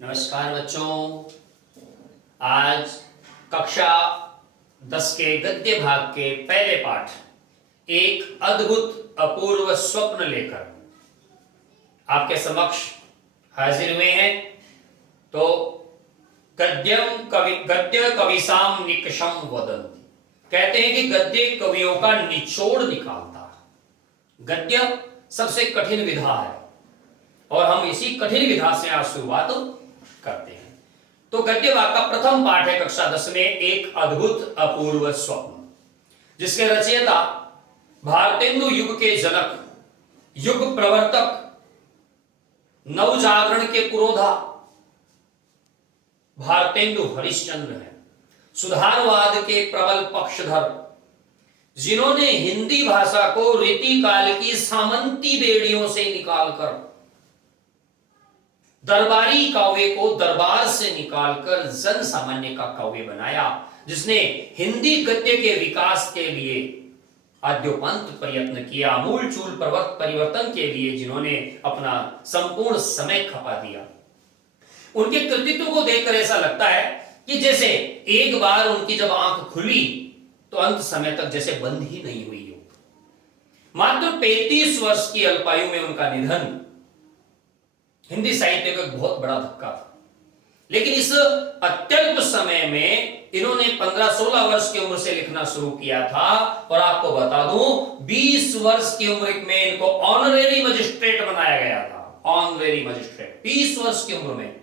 नमस्कार बच्चों। आज कक्षा 10 के गद्य भाग के पहले पाठ एक अद्भुत अपूर्व स्वप्न लेकर आपके समक्ष हाजिर हुए हैं। तो गद्य कविसाम निकषम वदन्ति, कहते हैं कि गद्य कवियों का निचोड़ निकालता है। गद्य सबसे कठिन विधा है और हम इसी कठिन विधा से आज शुरुआत करते हैं। तो गद्य भाग का प्रथम पाठ है कक्षा 10 में एक अद्भुत अपूर्व स्वप्न, जिसके रचयिता भारतेंदु युग के जनक, युग प्रवर्तक, नवजागरण के पुरोधा भारतेंदु हरिश्चंद्र हैं। सुधारवाद के प्रबल पक्षधर, जिन्होंने हिंदी भाषा को रीतिकाल की सामंती बेड़ियों से निकालकर दरबारी काव्य को दरबार से निकालकर जन सामान्य का काव्य बनाया, जिसने हिंदी गद्य के विकास के लिए आद्योपंत प्रयत्न किया, मूल चूल परिवर्तन के लिए जिन्होंने अपना संपूर्ण समय खपा दिया। उनके कृतित्व को देखकर ऐसा लगता है कि जैसे एक बार उनकी जब आंख खुली तो अंत समय तक जैसे बंद ही नहीं हुई हो। मात्र 35 वर्ष की अल्पायु में उनका निधन हिंदी साहित्य का एक बहुत बड़ा धक्का था। लेकिन इस अत्यल्प समय में इन्होंने 15-16 वर्ष की उम्र से लिखना शुरू किया था। और आपको बता दूं, 20 वर्ष की उम्र में इनको ऑनरेरी मजिस्ट्रेट बनाया गया था। ऑनरेरी मजिस्ट्रेट 20 वर्ष की उम्र में।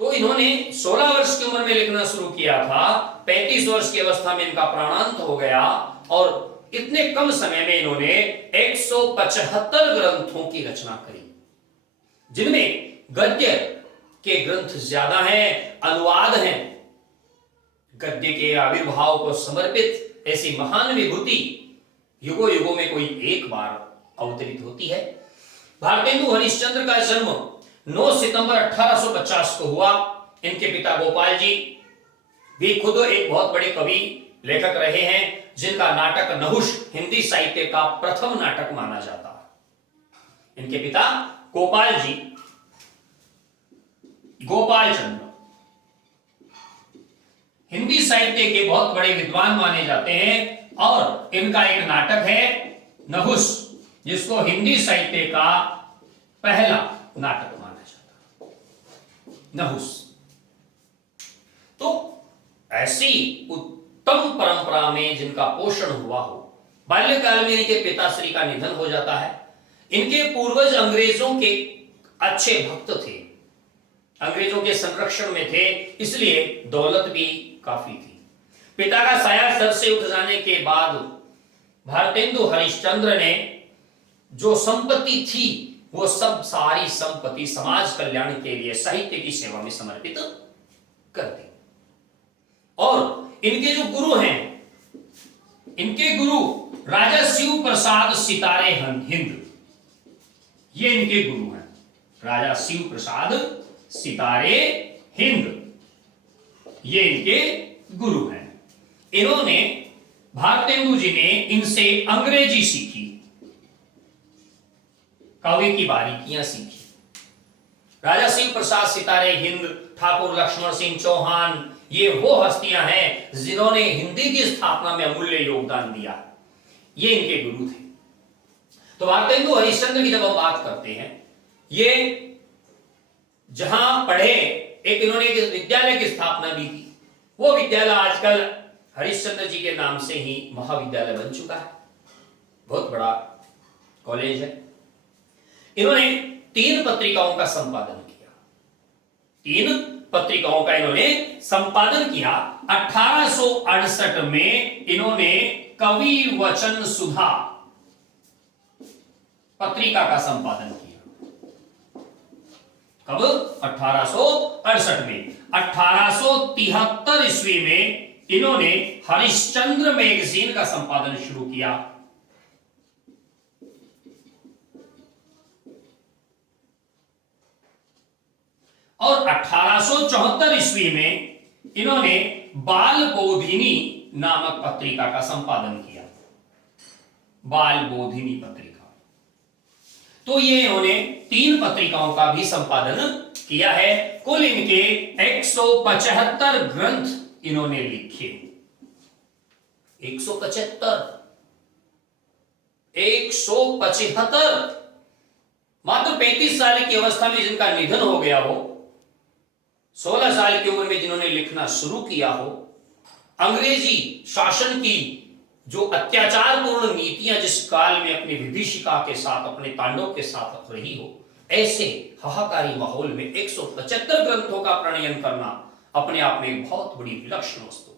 तो इन्होंने 16 वर्ष की उम्र में लिखना शुरू किया था। 35 वर्ष की अवस्था में इनका प्राणांत हो गया और इतने कम समय में इन्होंने 175 ग्रंथों की रचना करी, जिनमें गद्य के ग्रंथ ज्यादा हैं, अनुवाद हैं। गद्य के आविर्भाव को समर्पित ऐसी महान विभूति युगों युगों में कोई एक बार अवतरित होती है। भारतेंदु हरिश्चंद्र का जन्म 9 सितंबर 1850 को हुआ। इनके पिता गोपाल जी भी खुद एक बहुत बड़े कवि लेखक रहे हैं, जिनका नाटक नहुष हिंदी साहित्य का प्रथम नाटक माना जाता है। इनके पिता गोपाल जी, गोपाल चंद्र हिंदी साहित्य के बहुत बड़े विद्वान माने जाते हैं और इनका एक नाटक है नहुष, जिसको हिंदी साहित्य का पहला नाटक माना जाता है, नहुष। तो ऐसी उत्तम परंपरा में जिनका पोषण हुआ हो, बाल्यकाल में इनके पिताश्री का निधन हो जाता है। इनके पूर्वज अंग्रेजों के अच्छे भक्त थे, अंग्रेजों के संरक्षण में थे, इसलिए दौलत भी काफी थी। पिता का साया सर से उठ जाने के बाद भारतेंदु हरिश्चंद्र ने जो संपत्ति थी वो सब सारी संपत्ति समाज कल्याण के लिए, साहित्य की सेवा में समर्पित कर दी। और इनके जो गुरु हैं, इनके गुरु राजा शिव प्रसाद सितारे हिंद, ये इनके गुरु हैं। राजा शिव प्रसाद सितारे हिंद, ये इनके गुरु हैं। इन्होंने, भारतेंदु जी ने इनसे अंग्रेजी सीखी, काव्य की बारीकियां सीखी। राजा शिव प्रसाद सितारे हिंद, ठाकुर लक्ष्मण सिंह चौहान, ये वो हस्तियां हैं जिन्होंने हिंदी की स्थापना में अमूल्य योगदान दिया। ये इनके गुरु थे। तो भारतेंदु हरिश्चंद्र की जब हम बात करते हैं, ये जहां पढ़े, एक इन्होंने एक विद्यालय की स्थापना भी की। वो विद्यालय आजकल हरिश्चंद्र जी के नाम से ही महाविद्यालय बन चुका है, बहुत बड़ा कॉलेज है। इन्होंने 3 पत्रिकाओं का संपादन किया। 3 पत्रिकाओं का इन्होंने संपादन किया। 1868 में इन्होंने कवि वचन सुधा पत्रिका का संपादन किया। कब? 1868 में। 1873 ईस्वी में इन्होंने हरिश्चंद्र मैगजीन का संपादन शुरू किया। और 1874 ईस्वी में इन्होंने बाल बोधिनी नामक पत्रिका का संपादन किया। बाल बोधिनी पत्रिका। तो ये इन्होंने 3 पत्रिकाओं का भी संपादन किया है। कुल इनके 175 ग्रंथ इन्होंने लिखे। 175 मात्र 35 साल की अवस्था में जिनका निधन हो गया हो, 16 साल की उम्र में जिन्होंने लिखना शुरू किया हो, अंग्रेजी शासन की जो अत्याचारपूर्ण नीतियां जिस काल में अपनी विभीषिका के साथ, अपने तांडव के साथ रही हो, ऐसे हाहाकारी माहौल में 175 ग्रंथों का प्रणयन करना अपने आप में एक बहुत बड़ी विलक्षण वस्तु।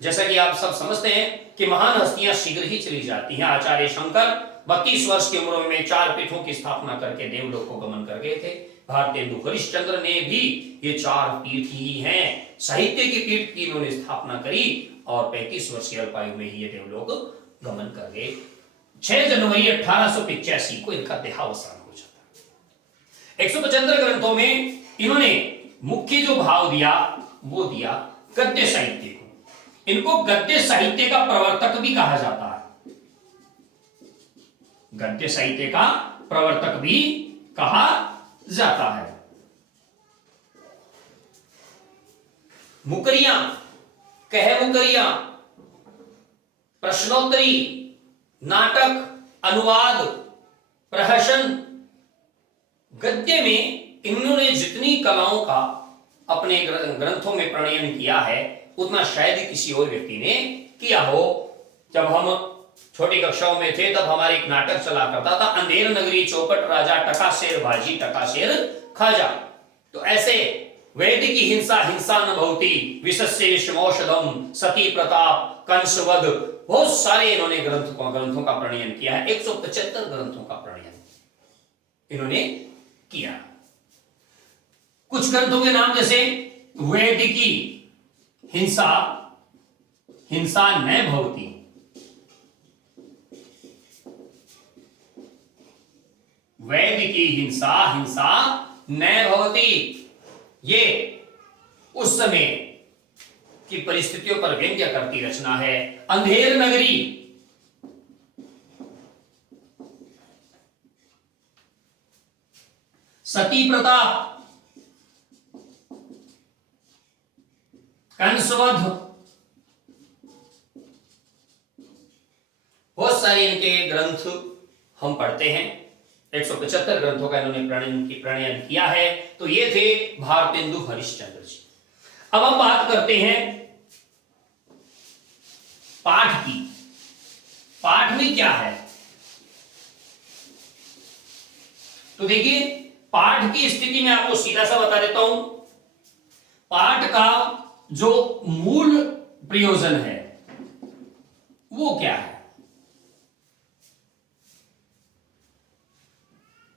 जैसा कि आप सब समझते हैं कि महान हस्तियां शीघ्र ही चली जाती हैं। आचार्य शंकर 32 वर्ष की उम्र में 4 पीठों की स्थापना करके देवलोक को गमन कर गए थे। भारतेंदु हरिश्चंद्र ने भी ये 4 पीठ ही हैं, साहित्य की पीठ की इन्होंने स्थापना करी और 35 वर्ष की अल्पायु में ही ये देवलोक गमन कर गए। 6 जनवरी 1885 को इनका देहावसान हो जाता है। 175 ग्रंथों में इन्होंने मुख्य जो भाव दिया वो दिया गद्य साहित्य को। इनको गद्य साहित्य का प्रवर्तक भी कहा जाता है। गद्य साहित्य का प्रवर्तक भी कहा जाता है। मुकरियां, कह मुकरियां, प्रश्नोत्तरी, नाटक, अनुवाद, प्रहसन, गद्य में इन्होंने जितनी कलाओं का अपने ग्रंथों में प्रणयन किया है उतना शायद किसी और व्यक्ति ने किया हो। जब हम छोटी कक्षाओं में थे तब हमारे एक नाटक चला करता था, अंधेर नगरी चौपट राजा, टका शेर भाजी टका शेर खाजा। तो ऐसे वैद की हिंसा हिंसा न भवती, विशस्य विषमौषधम, सती प्रताप, कंसवध, बहुत सारे इन्होंने ग्रंथों का प्रणयन किया है। 175 ग्रंथों का प्रणयन इन्होंने किया। कुछ ग्रंथों के नाम जैसे वैद की हिंसा हिंसा न भवती, वैद की हिंसा हिंसा न भवती, ये उस समय की परिस्थितियों पर व्यंग्य करती रचना है। अंधेर नगरी, सती प्रताप, कंसवध, बहुत सारे इनके ग्रंथ हम पढ़ते हैं। 175 ग्रंथों का इन्होंने प्रणयन किया है। तो ये थे भारतेंदु हरिश्चंद्र जी। अब हम बात करते हैं पाठ की। पाठ में क्या है? तो देखिए, पाठ की स्थिति में आपको सीधा सा बता देता हूं। पाठ का जो मूल प्रयोजन है वो क्या है?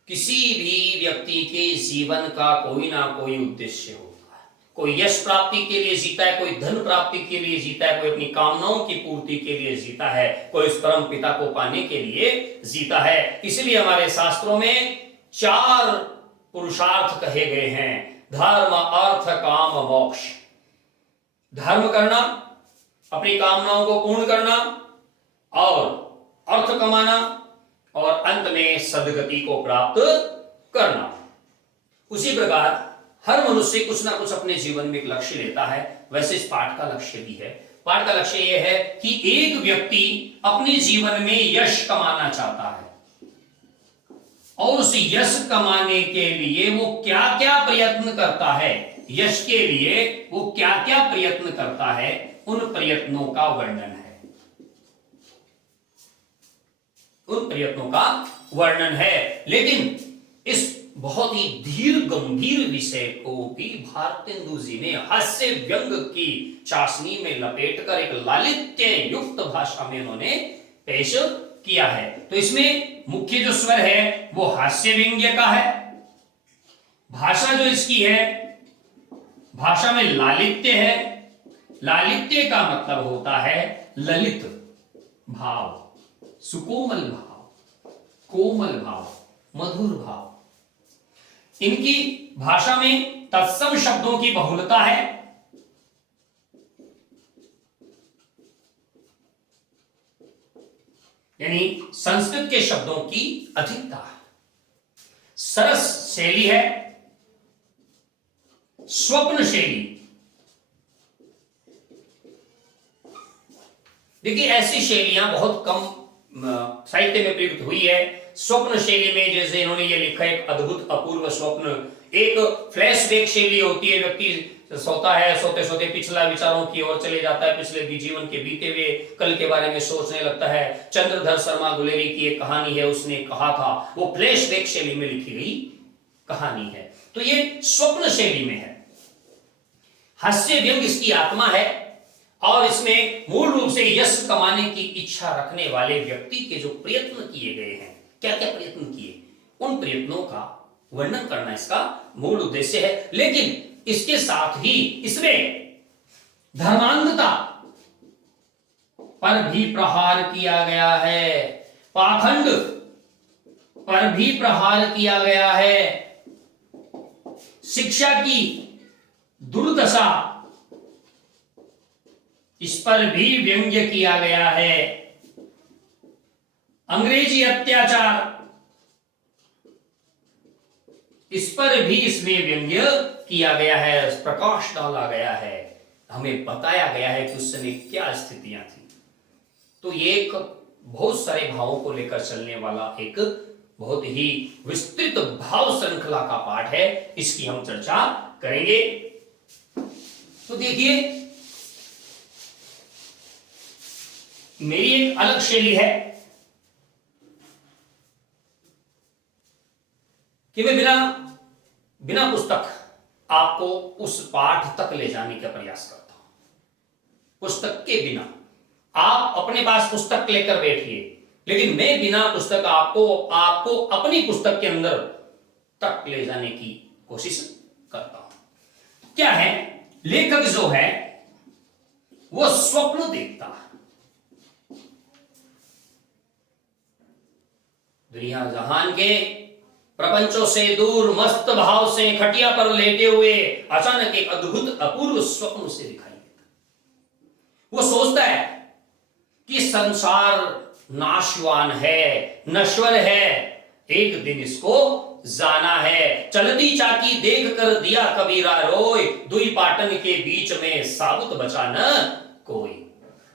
किसी भी व्यक्ति के जीवन का कोई ना कोई उद्देश्य होता है। कोई यश प्राप्ति के लिए जीता है, कोई धन प्राप्ति के लिए जीता है, कोई अपनी कामनाओं की पूर्ति के लिए जीता है, कोई उस परम पिता को पाने के लिए जीता है। इसलिए हमारे शास्त्रों में 4 पुरुषार्थ कहे गए हैं: धर्म, अर्थ, काम, मोक्ष। धर्म करना, अपनी कामनाओं को पूर्ण करना, और अर्थ कमाना, और अंत में सद्गति को प्राप्त करना। उसी प्रकार हर मनुष्य कुछ ना कुछ अपने जीवन में एक लक्ष्य लेता है। वैसे इस पाठ का लक्ष्य भी है। पाठ का लक्ष्य यह है कि एक व्यक्ति अपने जीवन में यश कमाना चाहता है, और उस यश कमाने के लिए वो क्या क्या प्रयत्न करता है, यश के लिए वो क्या क्या प्रयत्न करता है, उन प्रयत्नों का वर्णन है। उन प्रयत्नों का वर्णन है। लेकिन इस बहुत ही धीर गंभीर विषय को भी भारतेंदु जी ने हास्य व्यंग की चाशनी में लपेटकर एक लालित्य युक्त भाषा में उन्होंने पेश किया है। तो इसमें मुख्य जो स्वर है वो हास्य व्यंग्य का है। भाषा जो इसकी है, भाषा में लालित्य है। लालित्य का मतलब होता है ललित भाव, सुकोमल भाव, कोमल भाव, मधुर भाव। इनकी भाषा में तत्सम शब्दों की बहुलता है। यानी संस्कृत के शब्दों की अधिकता है। सरस शैली है, स्वप्न शैली। देखिए ऐसी शैलियां बहुत कम साहित्य में प्रयुक्त हुई है। स्वप्न शैली में जैसे इन्होंने ये लिखा है, एक अद्भुत अपूर्व स्वप्न। एक फ्लैशबैक शैली होती है, व्यक्ति सोता है, सोते सोते पिछला विचारों की ओर चले जाता है, पिछले भी जीवन के बीते हुए कल के बारे में सोचने लगता है। चंद्रधर शर्मा गुलेरी की एक कहानी है, उसने कहा था, वो फ्लैशबैक शैली में लिखी गई कहानी है। तो ये स्वप्न शैली में है। हास्य व्यंग इसकी आत्मा है और इसमें मूल रूप से यश कमाने की इच्छा रखने वाले व्यक्ति के जो प्रयत्न किए गए हैं, क्या क्या प्रयत्न किए, उन प्रयत्नों का वर्णन करना इसका मूल उद्देश्य है। लेकिन इसके साथ ही इसमें धर्मांधता पर भी प्रहार किया गया है, पाखंड पर भी प्रहार किया गया है, शिक्षा की दुर्दशा इस पर भी व्यंग्य किया गया है, अंग्रेजी अत्याचार इस पर भी इसमें व्यंग्य किया गया है, प्रकाश डाला गया है, हमें बताया गया है कि उस समय क्या स्थितियां थी। तो ये एक बहुत सारे भावों को लेकर चलने वाला एक बहुत ही विस्तृत भाव श्रृंखला का पाठ है, इसकी हम चर्चा करेंगे। तो देखिए मेरी एक अलग शैली है कि मैं बिना पुस्तक आपको उस पाठ तक ले जाने का प्रयास करता हूं। पुस्तक के बिना आप अपने पास पुस्तक लेकर बैठिए, लेकिन मैं बिना पुस्तक आपको अपनी पुस्तक के अंदर तक ले जाने की कोशिश करता हूं। क्या है, लेखक जो है वो स्वप्न देखता है। दुनिया जहान के प्रपंचों से दूर मस्त भाव से खटिया पर लेटे हुए अचानक एक अद्भुत अपूर्व स्वप्न उसे दिखाई देता। वो सोचता है कि संसार नाशवान है, नश्वर है, एक दिन इसको जाना है। चलती चाकी देख कर दिया कबीरा रोय, दुई पाटन के बीच में साबुत बचा न कोई।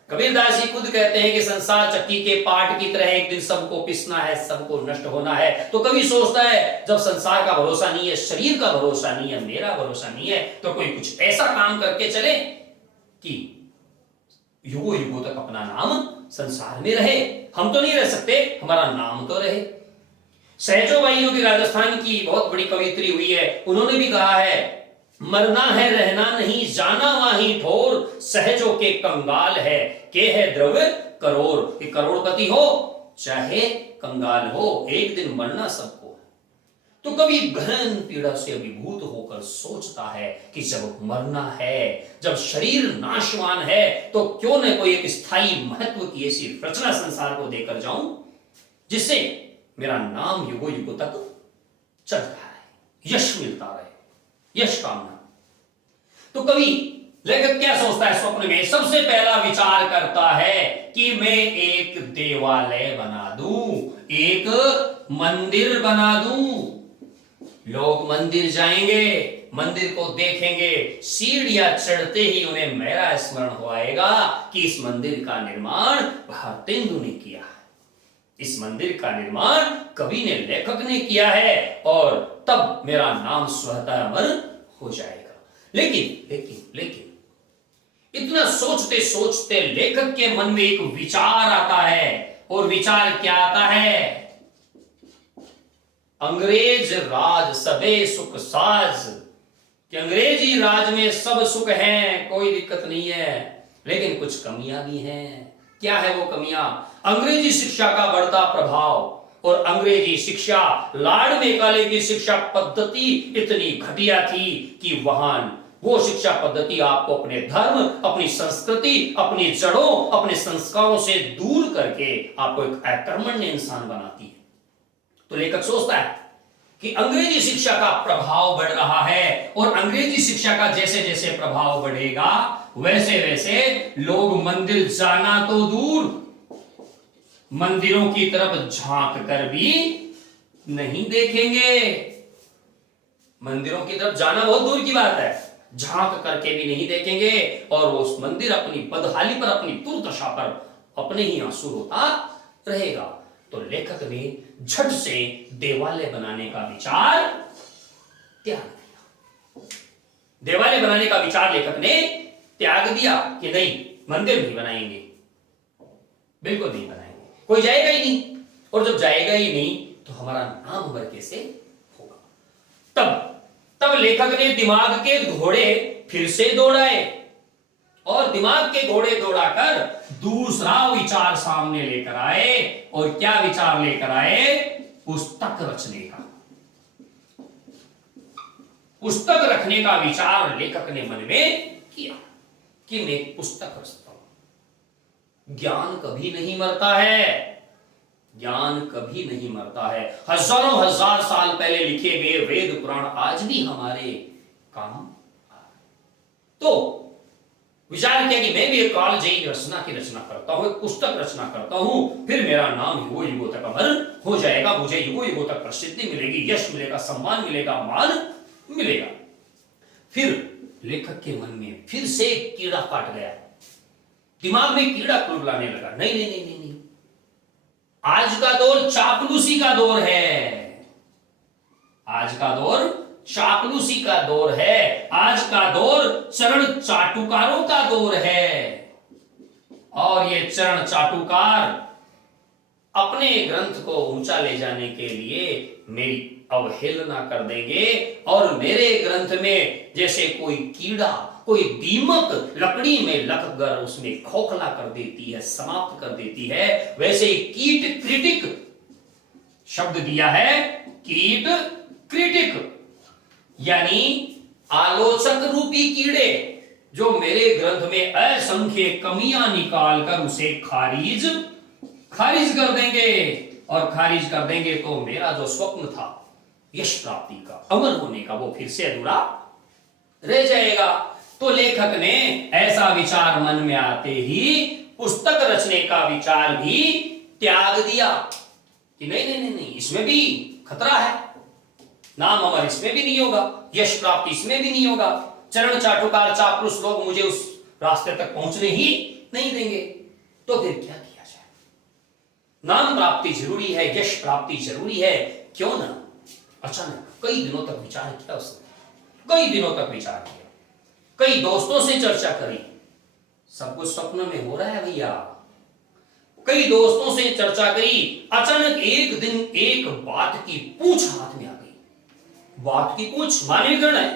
कबीरदास जी खुद कहते हैं कि संसार चक्की के पाट की तरह एक दिन सबको पिसना है, सबको नष्ट होना है। तो कभी सोचता है जब संसार का भरोसा नहीं है, शरीर का भरोसा नहीं है, मेरा भरोसा नहीं है, तो कोई कुछ ऐसा काम करके चले कि युगों युगों तक अपना नाम संसार में रहे। हम तो नहीं रह सकते, हमारा नाम तो रहे। सहजो भाइयों की राजस्थान की बहुत बड़ी कवियत्री हुई है, उन्होंने भी कहा है, मरना है रहना नहीं, जाना वाही ठोर, सहजों के कंगाल है, के है द्रव्य करोड़। कि करोड़पति हो चाहे कंगाल हो, एक दिन मरना सबको है। तो कभी गहन पीड़ा से अभिभूत होकर सोचता है कि जब मरना है, जब शरीर नाशवान है, तो क्यों न कोई एक स्थायी महत्व की ऐसी रचना संसार को देकर जाऊं जिससे मेरा नाम युगों युगों तक चलता रहे, यश मिलता रहे, यश कामना। तो कवि लेखक क्या सोचता है स्वप्न में? सबसे पहला विचार करता है कि मैं एक देवालय बना दूं, एक मंदिर बना दूं। लोग मंदिर जाएंगे, मंदिर को देखेंगे, सीढ़ियां चढ़ते ही उन्हें मेरा स्मरण हो आएगा कि इस मंदिर का निर्माण भारतेंदु ने किया है, इस मंदिर का निर्माण कवि ने, लेखक ने किया है, और तब मेरा नाम स्वतः अमर हो जाएगा। लेकिन लेकिन लेकिन इतना सोचते सोचते लेखक के मन में एक विचार आता है, और विचार क्या आता है? अंग्रेज राज सबे सुख साज, कि अंग्रेजी राज में सब सुख है, कोई दिक्कत नहीं है, लेकिन कुछ कमियां भी हैं। क्या है वो कमियां? अंग्रेजी शिक्षा का बढ़ता प्रभाव, और अंग्रेजी शिक्षा, लार्ड मेकाले की शिक्षा पद्धति इतनी घटिया थी कि वहां वो शिक्षा पद्धति आपको अपने धर्म, अपनी संस्कृति, अपनी जड़ों, अपने संस्कारों से दूर करके आपको एक अकर्मण्य इंसान बनाती है। तो लेखक सोचता है कि अंग्रेजी शिक्षा का प्रभाव बढ़ रहा है, और अंग्रेजी शिक्षा का जैसे जैसे प्रभाव बढ़ेगा वैसे वैसे लोग मंदिर जाना तो दूर, मंदिरों की तरफ झांक कर भी नहीं देखेंगे। मंदिरों की तरफ जाना बहुत दूर की बात है, झांक करके भी नहीं देखेंगे और उस मंदिर अपनी बदहाली पर, अपनी दुर्दशा पर अपने ही आंसू रोता रहेगा। तो लेखक ने झट से देवालय बनाने का विचार त्याग दिया। देवालय बनाने का विचार लेखक ने त्याग दिया कि नहीं, मंदिर नहीं बनाएंगे, बिल्कुल नहीं बनाएंगे, कोई जाएगा ही नहीं, और जब जाएगा ही नहीं तो हमारा नाम अमर कैसे होगा। तब लेखक ने दिमाग के घोड़े फिर से दौड़ाए और दिमाग के घोड़े दौड़ाकर दूसरा विचार सामने लेकर आए। और क्या विचार लेकर आए? पुस्तक रचने का। पुस्तक रखने का विचार लेखक ने मन में किया कि मैं पुस्तक रचता हूं। ज्ञान कभी नहीं मरता है, ज्ञान कभी नहीं मरता है। हजारों हजार साल पहले लिखे गए वेद पुराण आज भी हमारे काम आ रहे। तो विचार किया कि मैं भी एक कालजयी रचना की रचना करता हूं, एक पुस्तक रचना करता हूं, फिर मेरा नाम युगों युगों तक अमर हो जाएगा, मुझे युगों युगों तक प्रसिद्धि मिलेगी, यश मिलेगा, सम्मान मिलेगा, मान मिलेगा। फिर लेखक के मन में फिर से एक कीड़ा काट गया, दिमाग में कीड़ा कुलबलाने लगा, नहीं नहीं नहीं नहीं नहीं, आज का दौर चापलूसी का दौर है, आज का दौर चापलूसी का दौर है, आज का दौर चरण चाटुकारों का दौर है। और ये चरण चाटुकार अपने ग्रंथ को ऊंचा ले जाने के लिए मेरी अवहेलना कर देंगे और मेरे ग्रंथ में जैसे कोई कीड़ा, कोई दीमक लकड़ी में लगकर उसमें खोखला कर देती है, समाप्त कर देती है, वैसे ही कीट क्रिटिक शब्द दिया है, कीट क्रिटिक यानी आलोचक रूपी कीड़े जो मेरे ग्रंथ में असंख्य कमियां निकालकर उसे खारिज कर देंगे। और खारिज कर देंगे तो मेरा जो स्वप्न था यश प्राप्ति का, अमर होने का, वो फिर से अधूरा रह जाएगा। तो लेखक ने ऐसा विचार मन में आते ही पुस्तक रचने का विचार भी त्याग दिया कि नहीं नहीं नहीं नहीं, इसमें भी खतरा है, नाम अमर इसमें भी नहीं होगा, यश प्राप्ति इसमें भी नहीं होगा, चरण चाटुकार चापलूस लोग मुझे उस रास्ते तक पहुंचने ही नहीं देंगे। तो फिर क्या किया जाए? नाम प्राप्ति जरूरी है, यश प्राप्ति जरूरी है, क्यों ना अचानक कई दिनों तक विचार किया उसने, कई दिनों तक विचार किया, कई दोस्तों से चर्चा करी, सब कुछ स्वप्न में हो रहा है भैया, कई दोस्तों से चर्चा करी, अचानक एक दिन एक बात की पूछ हाथ में आ गई। बात की पूछ मानवीय गण है,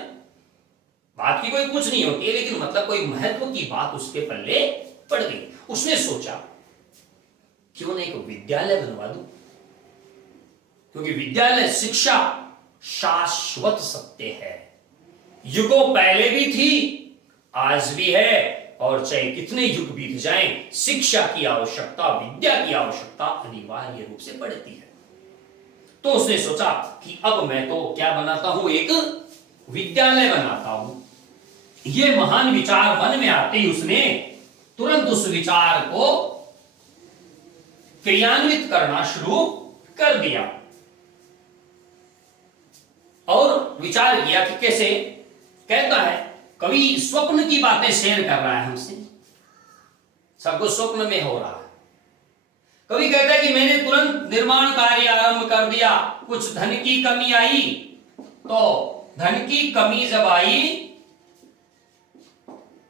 बात की कोई पूछ नहीं होती है, लेकिन मतलब कोई महत्व की बात उसके पल्ले पड़ गई। उसने सोचा क्यों ना एक विद्यालय बनवा दूं, क्योंकि विद्यालय शिक्षा शाश्वत सत्य है, युगों पहले भी थी, आज भी है, और चाहे कितने युग बीत जाएं, शिक्षा की आवश्यकता, विद्या की आवश्यकता अनिवार्य रूप से पड़ती है। तो उसने सोचा कि अब मैं तो क्या बनाता हूं, एक विद्यालय बनाता हूं। यह महान विचार मन में आते ही उसने तुरंत उस विचार को क्रियान्वित करना शुरू कर दिया और विचार किया कि कैसे। कहता है कवि स्वप्न की बातें शेयर कर रहा है हमसे, सब कुछ स्वप्न में हो रहा है। कवि कहता है कि मैंने तुरंत निर्माण कार्य आरंभ कर दिया, कुछ धन की कमी आई, तो धन की कमी जब आई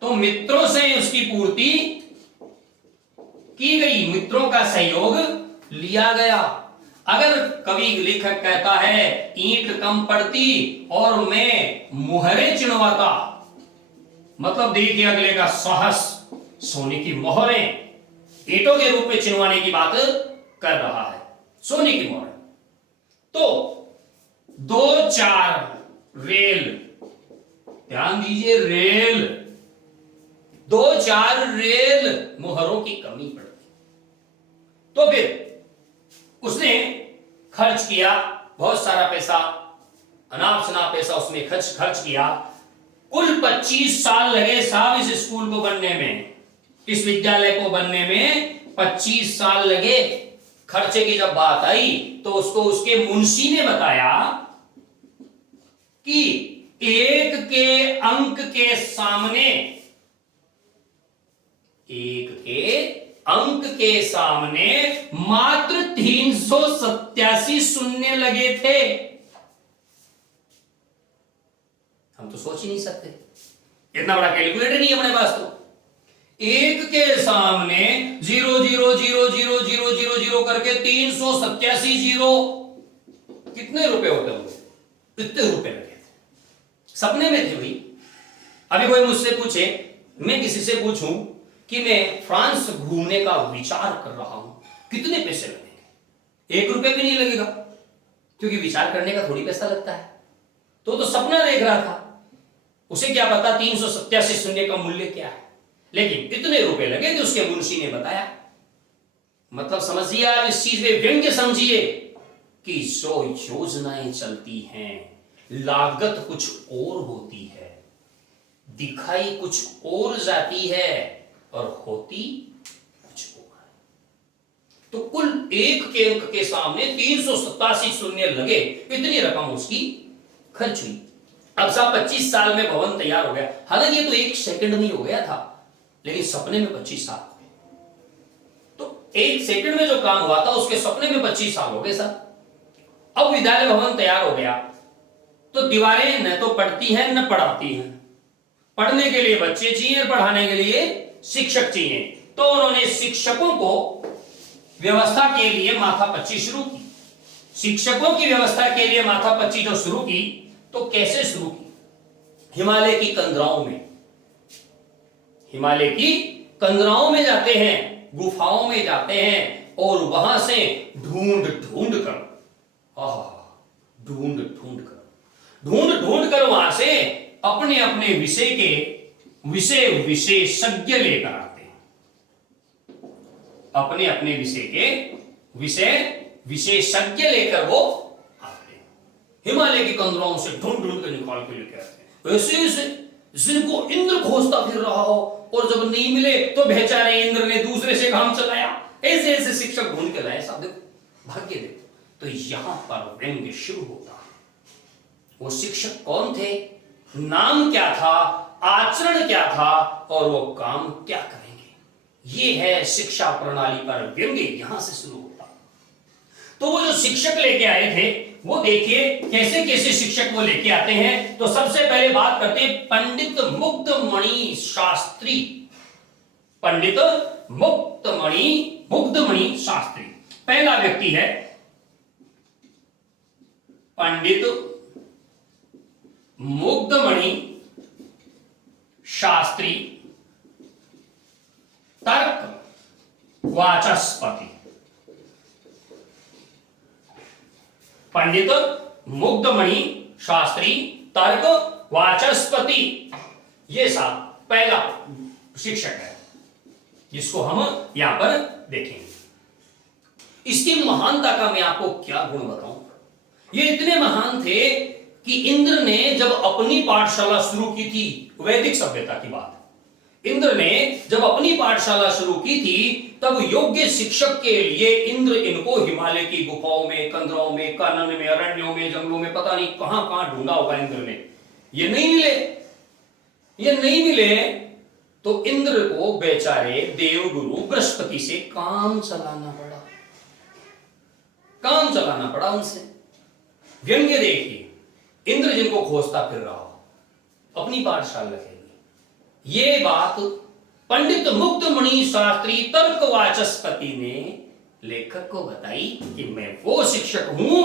तो मित्रों से उसकी पूर्ति की गई, मित्रों का सहयोग लिया गया। अगर कवि लेखक कहता है ईंट कम पड़ती और मैं मुहरे चिनवाता, मतलब देखिए अगले का साहस, सोने की मोहरें ईंटों के रूप में चिनवाने की बात कर रहा है, सोने की मोहरें। तो 2-4 रेल, ध्यान दीजिए, रेल, 2-4 रेल मोहरों की कमी पड़ती। तो फिर उसने खर्च किया बहुत सारा पैसा, अनाप शनाप पैसा उसने खर्च किया। कुल 25 साल लगे साहब इस स्कूल को बनने में, इस विद्यालय को बनने में 25 साल लगे। खर्चे की जब बात आई तो उसको उसके मुंशी ने बताया कि एक के अंक के सामने, एक के अंक के सामने मात्र 387 शून्य लगे थे। हम तो सोच ही नहीं सकते, इतना बड़ा कैलकुलेटर नहीं है हमारे पास। तो एक के सामने 0,0,0,0,0,0,0 करके 387 जीरो, कितने रुपए होते होंगे? इतने रुपए लगे थे, सपने में थे भाई। अभी कोई मुझसे पूछे, मैं किसी से पूछूं कि मैं फ्रांस घूमने का विचार कर रहा हूं, कितने पैसे लगेंगे? 1 रुपए भी नहीं लगेगा, क्योंकि विचार करने का थोड़ी पैसा लगता है। तो सपना देख रहा था, उसे क्या पता 387 शून्य का मूल्य क्या है, लेकिन इतने रुपए लगे थे, उसके मुंशी ने बताया। मतलब समझिए आप इस चीज में व्यंग्य समझिए कि 100 योजनाएं चलती हैं, लागत कुछ और होती है, दिखाई कुछ और जाती है और होती कुछ और है। तो कुल एक के अंक के सामने 387 शून्य लगे, इतनी रकम उसकी खर्च हुई। अब साहब 25 साल में भवन तैयार हो गया। हालांकि ये तो 1 सेकंड में हो गया था, लेकिन सपने में 25 साल हो गए। तो 1 सेकंड में जो काम हुआ था उसके सपने में 25 साल हो गए साहब। अब विद्यालय भवन तैयार हो गया, तो दीवारें न तो पढ़ती हैं न पढ़ाती हैं। पढ़ने के लिए बच्चे चाहिए, पढ़ाने के लिए शिक्षक चाहिए। तो उन्होंने शिक्षकों को व्यवस्था के लिए माथापच्ची शुरू की। शिक्षकों की व्यवस्था के लिए माथापच्ची जो शुरू की, तो कैसे शुरू की? हिमालय की कंदराओं में, हिमालय की कंदराओं में जाते हैं, गुफाओं में जाते हैं और वहां से ढूंढ ढूंढ कर वहां से अपने अपने विषय के विशेषज्ञ लेकर आते हैं। अपने अपने विषय के विशेषज्ञ लेकर वो आते हैं, हिमालय की कंदराओं से ढूंढ ढूंढ कर निकाल के लेकर आते हैं। ऐसे ऐसे जिनको इंद्र खोजता फिर रहा हो, और जब नहीं मिले तो बेचारे इंद्र ने दूसरे से काम चलाया। ऐसे ऐसे शिक्षक ढूंढ के लाए साहब, देखो भाग्य देखो। तो यहां पर व्यंग्य शुरू होता है। वो शिक्षक कौन थे, नाम क्या था, आचरण क्या था, और वो काम क्या करेंगे, ये है शिक्षा प्रणाली पर व्यंग्य, यहां से शुरू होता। तो वो जो शिक्षक लेके आए थे, वो देखिए कैसे कैसे शिक्षक वो लेके आते हैं। तो सबसे पहले बात करते हैं पंडित मुग्धमणि शास्त्री। पंडित मुग्धमणि शास्त्री पहला व्यक्ति है, पंडित मुग्धमणि शास्त्री, तर्क वाचस्पति। पंडित मुग्धमणि शास्त्री, तर्क वाचस्पति, ये साहब पहला शिक्षक है जिसको हम यहां पर देखेंगे। इसकी महानता का मैं आपको क्या गुण बताऊं। ये इतने महान थे कि इंद्र ने जब अपनी पाठशाला शुरू की थी, वैदिक सभ्यता की बात, इंद्र ने जब अपनी पाठशाला शुरू की थी, तब योग्य शिक्षक के लिए इंद्र इनको हिमालय की गुफाओं में, कंदराओं में, कानन में, अरण्यों में, जंगलों में, पता नहीं कहां कहां ढूंढा होगा इंद्र ने। ये नहीं मिले तो इंद्र को बेचारे देवगुरु बृहस्पति से काम चलाना पड़ा उनसे। व्यंग्य देखिए, इंद्र जिनको खोजता फिर रहा हो, अपनी पाठशाला के लिए। ये बात पंडित मुग्धमणि शास्त्री तर्क वाचस्पति ने लेखक को बताई कि मैं वो शिक्षक हूं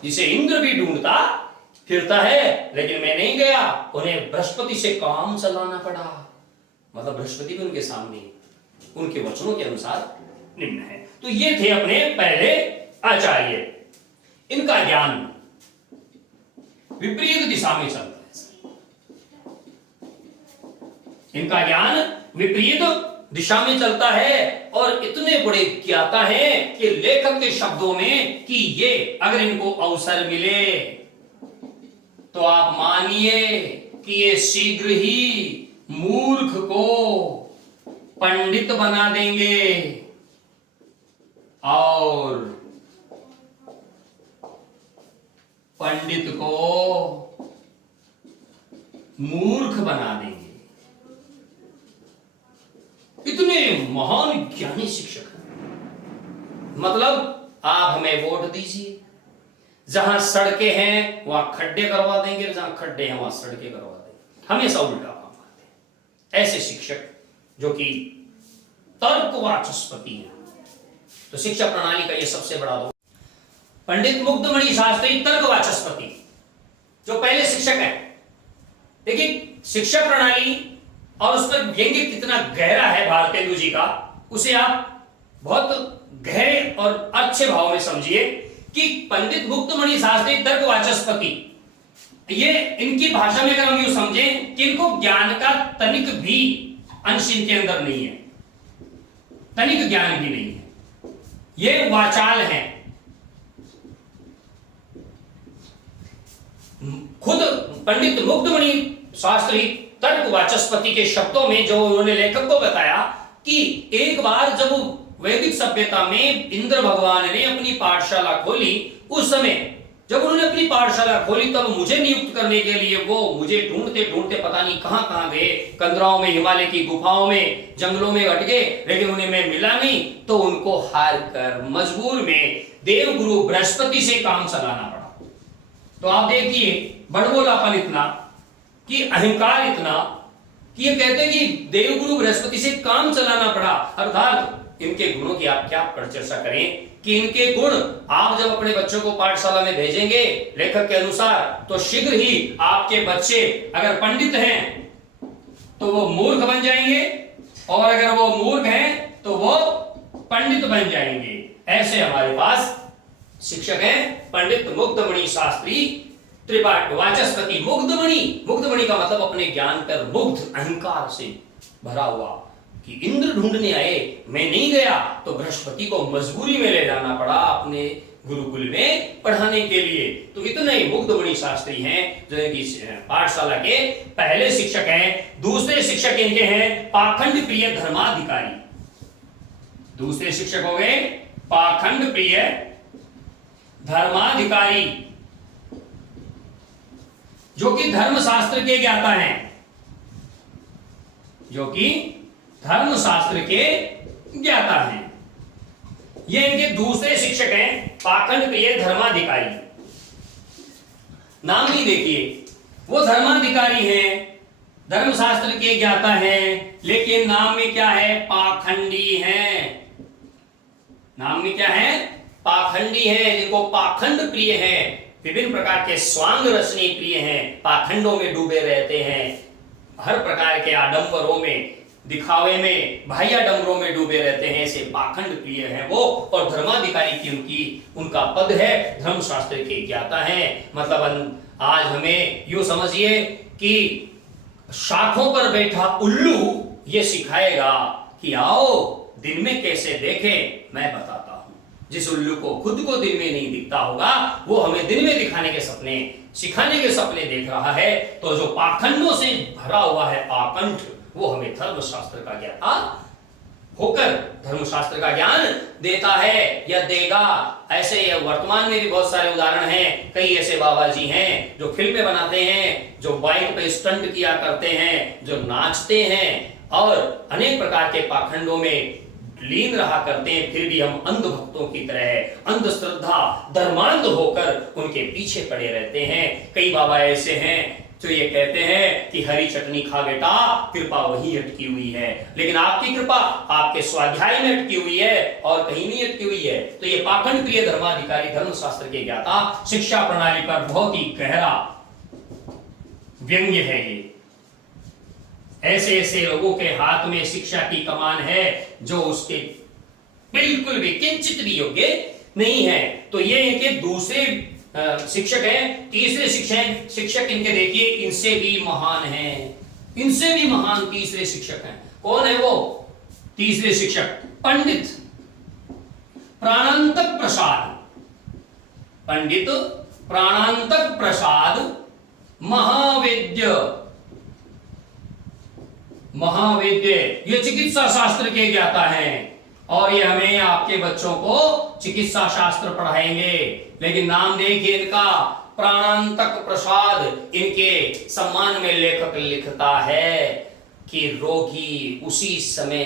जिसे इंद्र भी ढूंढता फिरता है, लेकिन मैं नहीं गया, उन्हें बृहस्पति से काम चलाना पड़ा। मतलब बृहस्पति भी उनके सामने, उनके वचनों के अनुसार निम्न है। तो ये थे अपने पहले आचार्य। इनका ज्ञान विपरीत दिशा में चलता है। इनका ज्ञान विपरीत दिशा में चलता है और इतने बड़े ज्ञाता हैं कि लेखक के शब्दों में कि ये अगर इनको अवसर मिले तो आप मानिए कि ये शीघ्र ही मूर्ख को पंडित बना देंगे और पंडित को मूर्ख बना देंगे। इतने महान ज्ञानी शिक्षक हैं। मतलब आप हमें वोट दीजिए, जहां सड़कें हैं वहां खड्डे करवा देंगे, जहां खड्डे हैं वहां सड़कें करवा देंगे। हमेशा उल्टा काम करते हैं ऐसे शिक्षक जो कि तर्क वाचस्पति हैं। तो शिक्षा प्रणाली का यह सबसे बड़ा दोष। पंडित मुग्धमणि शास्त्री तर्क वाचस्पति जो पहले शिक्षक है। देखिए शिक्षा प्रणाली और उस पर व्यंग्य कितना गहरा है भारतेंदु जी का, उसे आप बहुत गहरे और अच्छे भाव में समझिए कि पंडित मुग्धमणि शास्त्री तर्क वाचस्पति, ये इनकी भाषा में अगर हम यूं समझें कि इनको ज्ञान का तनिक भी अंश इनके अंदर नहीं है, तनिक ज्ञान भी नहीं है, ये वाचाल हैं। खुद पंडित मुग्धमणि शास्त्री तर्क वाचस्पति के शब्दों में जो उन्होंने लेखक को बताया कि एक बार जब वैदिक सभ्यता में इंद्र भगवान ने अपनी पाठशाला खोली, उस समय जब उन्होंने अपनी पाठशाला खोली तब मुझे नियुक्त करने के लिए वो मुझे ढूंढते ढूंढते पता नहीं कहां कहां गए, कंदराओं में, हिमालय की गुफाओं में, जंगलों में अट गए, लेकिन उन्हें मैं मिला नहीं। तो उनको हार कर मजबूर में देवगुरु बृहस्पति से काम चलाना पड़ा। तो आप देखिए बड़बोलापन इतना कि अहंकार इतना कि ये कहते हैं कि देवगुरु बृहस्पति से काम चलाना पड़ा। अर्थात इनके गुणों की आप क्या चर्चा करें कि इनके गुण आप जब अपने बच्चों को पाठशाला में भेजेंगे लेखक के अनुसार, तो शीघ्र ही आपके बच्चे अगर पंडित हैं तो वो मूर्ख बन जाएंगे, और अगर वो मूर्ख हैं तो वो पंडित बन जाएंगे। ऐसे हमारे पास शिक्षक हैं पंडित मुग्धमणि शास्त्री त्रिपाठी वाचस्पति। मुग्धमणि का मतलब अपने ज्ञान पर मुग्ध, अहंकार से भरा हुआ कि इंद्र ढूंढने आए, मैं नहीं गया, तो बृहस्पति को मजबूरी में ले जाना पड़ा अपने गुरुकुल में पढ़ाने के लिए। तो इतने ही मुग्धमणि शास्त्री हैं जो इनकी पाठशाला के पहले शिक्षक हैं। दूसरे शिक्षक इनके हैं पाखंड प्रिय धर्माधिकारी। दूसरे शिक्षक हो गए पाखंड प्रिय धर्माधिकारी, जो कि धर्मशास्त्र के ज्ञाता हैं, जो कि धर्मशास्त्र के ज्ञाता हैं। ये इनके दूसरे शिक्षक हैं पाखंड प्रिय धर्माधिकारी। नाम ही देखिए, वो धर्माधिकारी हैं, धर्मशास्त्र के ज्ञाता हैं, लेकिन नाम में क्या है? पाखंडी हैं। नाम में क्या है? पाखंडी है, जिनको पाखंड प्रिय है, विभिन्न प्रकार के स्वांग रचने प्रिय हैं, पाखंडों में डूबे रहते हैं, हर प्रकार के आडंबरों में, दिखावे में, बाह्य आडंबरों में डूबे रहते हैं। ऐसे पाखंड प्रिय हैं वो। और धर्माधिकारी की उनका पद है, धर्मशास्त्र के ज्ञाता हैं। मतलब आज हमें यूं समझिए कि शाखों पर बैठा उल्लू ये सिखाएगा कि आओ दिन में कैसे देखें, मैं बताता हूं। जिस उल्लू को खुद को दिन में नहीं दिखता होगा, वो हमें दिन में दिखाने के सपने, सिखाने के सपने देख रहा है। तो जो पाखंडों से भरा हुआ है पाखंड, वो हमें धर्मशास्त्र का ज्ञाता होकर धर्मशास्त्र का ज्ञान देता है या देगा। ऐसे वर्तमान में भी बहुत सारे उदाहरण हैं। कई ऐसे बाबा जी हैं जो फिल्में बनाते हैं, जो बाइक पे स्टंट किया करते हैं, जो नाचते हैं और अनेक प्रकार के पाखंडों में लीन रहा करते हैं। फिर भी हम अंध भक्तों की तरह अंधश्रद्धा धर्मांध होकर उनके पीछे पड़े रहते हैं। कई बाबा ऐसे हैं जो ये कहते हैं कि हरी चटनी खा बेटा, कृपा वही अटकी हुई है, लेकिन आपकी कृपा आपके स्वाध्याय में अटकी हुई है और कहीं नहीं अटकी हुई है। तो ये पाखंड प्रिय धर्माधिकारी, धर्मशास्त्र के ज्ञाता, शिक्षा प्रणाली पर बहुत ही गहरा व्यंग्य है। ये ऐसे ऐसे लोगों के हाथ में शिक्षा की कमान है जो उसके बिल्कुल भी किंचित भी योग्य नहीं है। तो ये इनके दूसरे शिक्षक हैं। तीसरे शिक्षक इनके देखिए, इनसे भी महान हैं, इनसे भी महान तीसरे शिक्षक हैं। कौन है वो तीसरे शिक्षक? पंडित प्राणांतक प्रसाद। पंडित प्राणांतक प्रसाद महावेद्य ये चिकित्सा शास्त्र के ज्ञाता हैं और ये हमें आपके बच्चों को चिकित्सा शास्त्र पढ़ाएंगे। लेकिन नाम देखिए इनका, प्राणांतक प्रसाद, इनके सम्मान में लेखक लिखता है कि रोगी उसी समय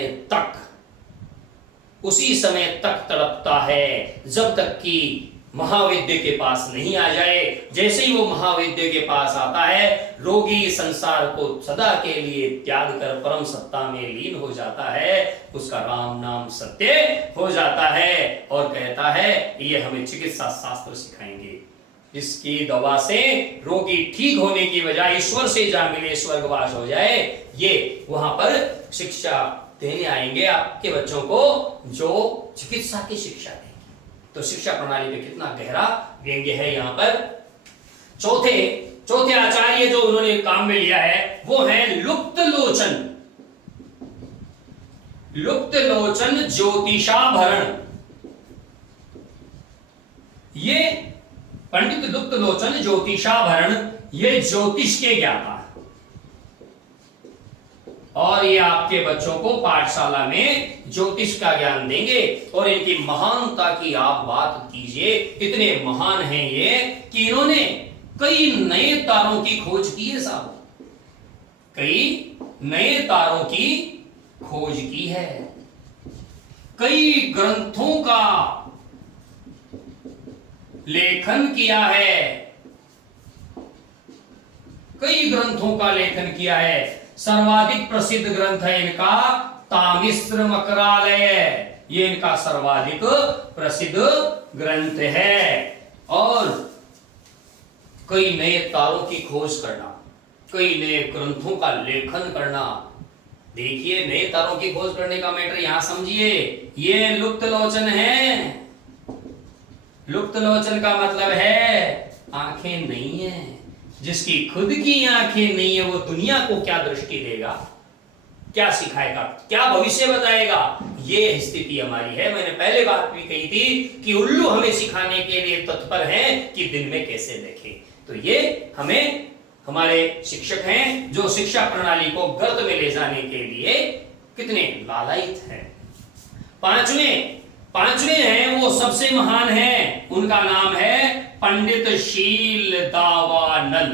तक तड़पता है जब तक कि महाविद्य के पास नहीं आ जाए। जैसे ही वो महाविद्य के पास आता है, रोगी संसार को सदा के लिए त्याग कर परम सत्ता में लीन हो जाता है, उसका राम नाम सत्य हो जाता है और कहता है ये हमें चिकित्सा शास्त्र सिखाएंगे। इसकी दवा से रोगी ठीक होने की बजाय ईश्वर से जा मिले, स्वर्गवास हो जाए, ये वहां पर शिक्षा देने आएंगे आपके बच्चों को, जो चिकित्सा की शिक्षा देंगे। तो शिक्षा प्रणाली में कितना गहरा व्यंग्य है यहाँ पर। चौथे आचार्य जो उन्होंने काम में लिया है वो है लुप्त लोचन ज्योतिषाभरण। ये पंडित लुप्त लोचन ज्योतिषाभरण, ये ज्योतिष के ज्ञाता और ये आपके बच्चों को पाठशाला में ज्योतिष का ज्ञान देंगे। और इनकी महानता की आप बात कीजिए, इतने महान हैं ये कि इन्होंने कई नए तारों की खोज की है साहब, कई नए तारों की खोज की है, कई ग्रंथों का लेखन किया है, कई ग्रंथों का लेखन किया है। सर्वाधिक प्रसिद्ध ग्रंथ है इनका तामिस्र मकरालय, ये इनका सर्वाधिक प्रसिद्ध ग्रंथ है। और कई नए तारों की खोज करना, कई नए ग्रंथों का लेखन करना। देखिए, नए तारों की खोज करने का मैटर यहां समझिए, ये लुप्त लोचन है। लुप्त लोचन का मतलब है आंखें नहीं है। जिसकी खुद की आंखें नहीं है वो दुनिया को क्या दृष्टि देगा, क्या सिखाएगा, क्या भविष्य बताएगा। ये स्थिति हमारी है। मैंने पहले बात भी कही थी कि उल्लू हमें सिखाने के लिए तत्पर हैं कि दिन में कैसे देखें। तो ये हमें हमारे शिक्षक हैं जो शिक्षा प्रणाली को गर्त में ले जाने के लिए कितने लालायित हैं। पांचवें हैं वो सबसे महान हैं, उनका नाम है पंडित शील दावानल।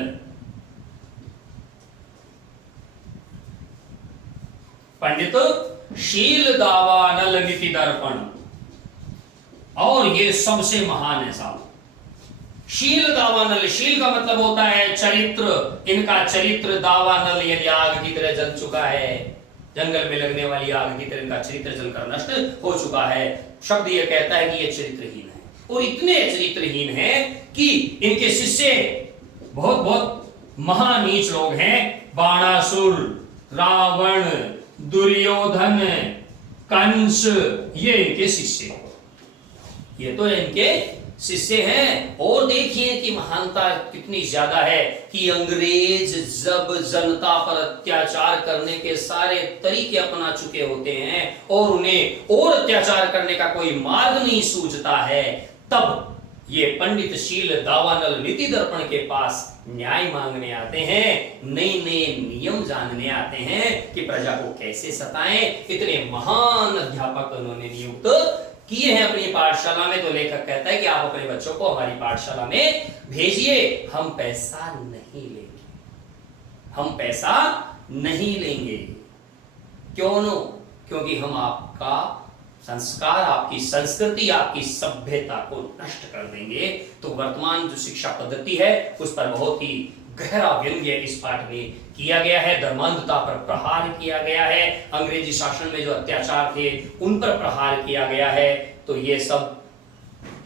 पंडित शील दावानल नीति दर्पण, और ये सबसे महान है साहब। शील दावानल, शील का मतलब होता है चरित्र। इनका चरित्र दावानल यानी आग की तरह जल चुका है, जंगल में लगने वाली आग की तरह इनका चरित्र जलकर नष्ट हो चुका है। शब्द यह कहता है कि यह चरित्रहीन है, और इतने चरित्रहीन हैं कि इनके शिष्य बहुत बहुत महानीच लोग हैं। बाणासुर, रावण, दुर्योधन, कंस, ये इनके शिष्य, ये तो इनके शिष्य हैं। और देखिए कि महानता कितनी ज्यादा है कि अंग्रेज जब जनता पर अत्याचार करने के सारे तरीके अपना चुके होते हैं और उन्हें और अत्याचार करने का कोई मार्ग नहीं सूझता है, तब ये पंडित शील दावानल नीति दर्पण के पास न्याय मांगने आते हैं, नए नए नियम जानने आते हैं कि प्रजा को कैसे सताएं। इतने महान अध्यापक उन्होंने नियुक्त किए हैं अपनी पाठशाला में। तो लेखक कहता है कि आप अपने बच्चों को हमारी पाठशाला में भेजिए, हम पैसा नहीं लेंगे, हम पैसा नहीं लेंगे। क्यों नो? क्योंकि हम आपका संस्कार, आपकी संस्कृति, आपकी सभ्यता को नष्ट कर देंगे। तो वर्तमान जो शिक्षा पद्धति है उस पर बहुत ही गहरा व्यंग्य इस पाठ में किया गया है। धर्मांधता पर प्रहार किया गया है, अंग्रेजी शासन में जो अत्याचार थे उन पर प्रहार किया गया है। तो ये सब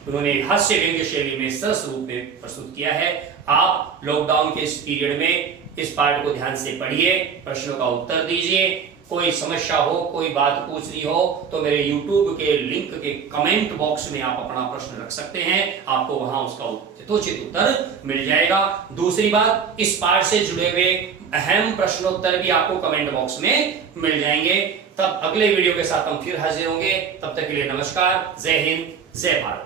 उन्होंने हास्य व्यंग्य शैली में सरस रूप में प्रस्तुत किया है। आप लॉकडाउन के इस पीरियड में इस पाठ को ध्यान से पढ़िए, प्रश्नों का उत्तर दीजिए। कोई समस्या हो, कोई बात पूछनी हो तो मेरे YouTube के लिंक के कमेंट बॉक्स में आप अपना प्रश्न रख सकते हैं, आपको वहां उसका यथोचित उत्तर मिल जाएगा। दूसरी बात, इस पाठ से जुड़े हुए अहम प्रश्नोत्तर भी आपको कमेंट बॉक्स में मिल जाएंगे। तब अगले वीडियो के साथ हम फिर हाजिर होंगे। तब तक के लिए नमस्कार, जय हिंद, जय भारत।